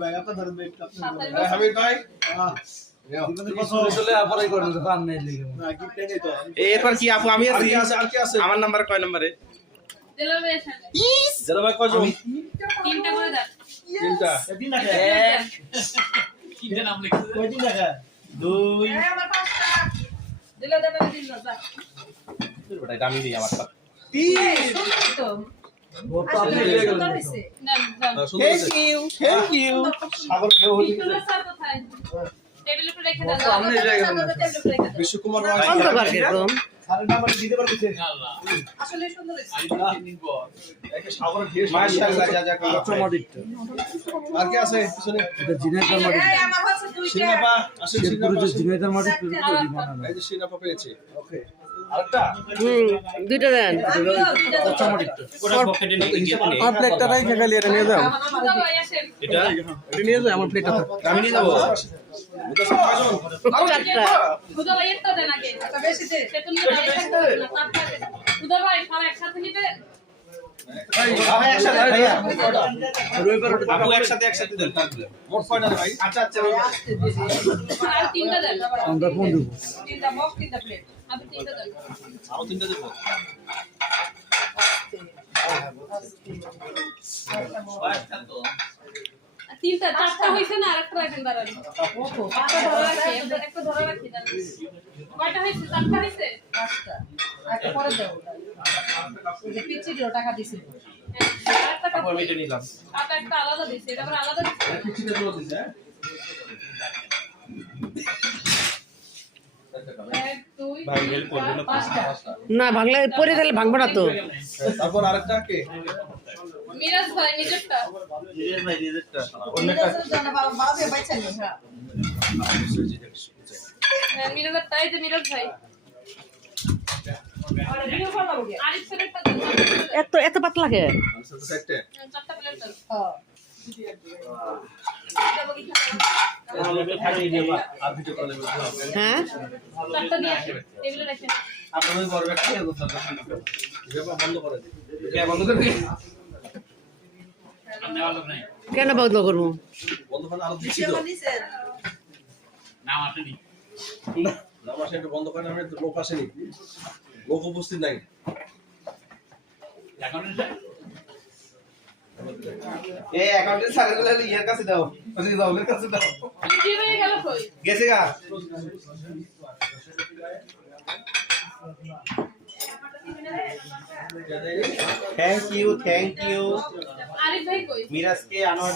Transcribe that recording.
ভাই আপনার ধরেন ভাই হামিদ ভাই এরপর কি আপু আমি আছি আর কি আছে আমার নাম্বার কয় নম্বরে জেলা ভাই কয়জন তিনটা করে দাও তিনটা দিন না এক তিনটা নাম লিখে কয় দিন দেখা দুই আমার পাঁচটা দিলে দেবে দিন না যা এটা আমি দিই আমারটা তো থ্যাংক ইউ সাগর কেউ হলি কোথায় টেবিলের উপরে রেখে দাও সামনে জায়গা না বিশ্বকুমার রায় সারের নাম্বার দিতে পারবে আসলে সুন্দর হয়েছে একে সাগর ঢেস মাশাআল্লাহ জাযাক আর কি আছে পিছনে এই আমার হচ্ছে দুইটা সিনাপা আছে সিনাপা আরেকটা। এই যে সিনাপা পেয়েছে ওকে আরেকটা দুইটা দেন ওটা পকেটে নিয়ে গিয়ে আপনি আমার প্লেটটা রাইখা খালি এটা নিয়ে যাও দুটো ভাই আসেন এটা এটা নিয়ে যাও আমার প্লেটটা আমি নিয়ে যাবো এটা সব কয়জন চারটা দুটো ভাই একটা দেন আগে একটা বেশি দে সেটা নিয়ে ভাই একটা দেন না চারটা দেন দুটো ভাই সব একসাথে নিবে ভাই একসাথে ভাইয়া আপু আপু একসাথে দেন তাহলে মোট কয়টা রে ভাই আচ্ছা আচ্ছা আর তিনটা দেন আমরা ফোন দেব তিনটা বক্স তিনটা প্লেট আপনি তিনটা দেন আরো তিনটা দেব তিনটা চারটা হইছে না আরেকটা রাখেন দাঁড়ান একটা ধরে রাখি একটা ধরে রাখি দাঁড়ান কয়টা হইছে চারটা হইছে পাঁচটা একটা পরে দাও ওই যে পিচ্ছি দিল টাকা দিছিল আরেকটা আপু আমি এটা নিলাম কাটা একটা আলাদা দিছে এটা আবার আলাদা দিছে পিছিয়ে দিলো দিছে এক দুই ভাই হেল্প করবেন না পাঁচটা না ভাঙলে পরে তাহলে ভাঙবো না তো তারপর আরেকটা কে মিরাজ ভাই নিজেরটা নিজের ভাই নিজেরটা মিরাজের জন্য বাবা বাবা বাইচা নিও হ্যাঁ হ্যাঁ মিরাজেরটা এই যে মিরাজ ভাই ভিডিও কল করব আরিফ স্যারেরটা দেন এত এত পাতলা কে আচ্ছা তো সেটে চারটা প্লেট দেন হ্যাঁ আর ভিডিও কলে হ্যাঁ চারটা দিয়ে টেবিলে রাখেন আপনাদের বড় একটা ইয়ে করতে ভিডিও বন্ধ করে দিই কে বন্ধ করে দিই কেন বন্ধ করবো বন্ধ করে আরো দিচ্ছি তো নাম আসেনি না আমার সেটা বন্ধ করে আমি লোক আসেনি লোক উপস্থিত নাই এই অ্যাকাউন্টের স্যারগুলো ইয়ের কাছে দাও ওই দাওলের কাছে দাও কি হয়ে গেল কই গেছে গা থ্যাংক ইউ আরিফ ভাই কই মিরাজকে আনোয়ার